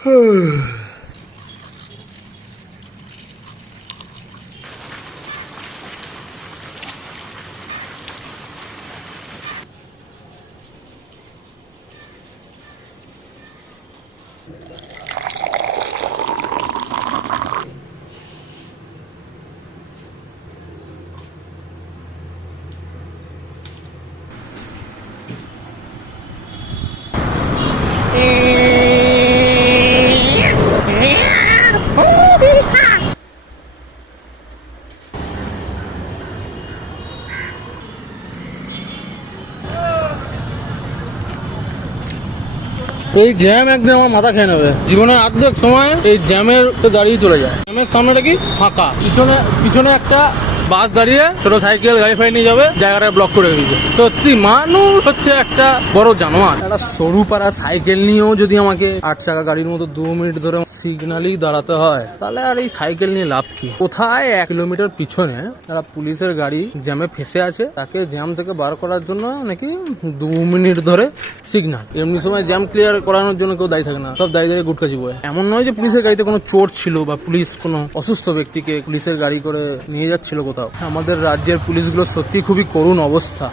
এই জ্যাম একদিন আমার মাথা খেয়ে নেবে। জীবনের অর্ধেক সময় এই জ্যামের দাঁড়িয়ে চলে যায়। জ্যামের সামনেটা কি ফাঁকা, পিছনে একটা বাস দাঁড়িয়ে ছোট সাইকেল গাড়ি ফাড়ি নিয়ে যাবে, জায়গাটা ব্লক করে দিয়েছে। সত্যি মানুষ হচ্ছে একটা বড় জানোয়ার। একটা সরু পাড়া সাইকেল নিয়েও যদি আমাকে 8 চাকা গাড়ির মতো 2 মিনিট ধরে সিগন্যালেই দাঁড়াতে হয়, তাহলে আর এই সাইকেল নিয়ে লাভ কি? কোথায় 1 কিলোমিটার পিছনে একটা পুলিশের গাড়ি জ্যামে ফেসে আছে, তাকে জ্যাম থেকে বার করার জন্য নাকি 2 মিনিট ধরে সিগন্যাল। এমনি সময় জ্যাম ক্লিয়ার করানোর জন্য কেউ দায়ী থাকে না, সব দায়ী গুটকাচি বয়। এমন নয় যে পুলিশের গাড়িতে কোনো চোর ছিল বা পুলিশ কোনো অসুস্থ ব্যক্তিকে পুলিশের গাড়ি করে নিয়ে যাচ্ছিল কোথাও। আমাদের রাজ্যের পুলিশগুলো সত্যি খুবই করুণ অবস্থা।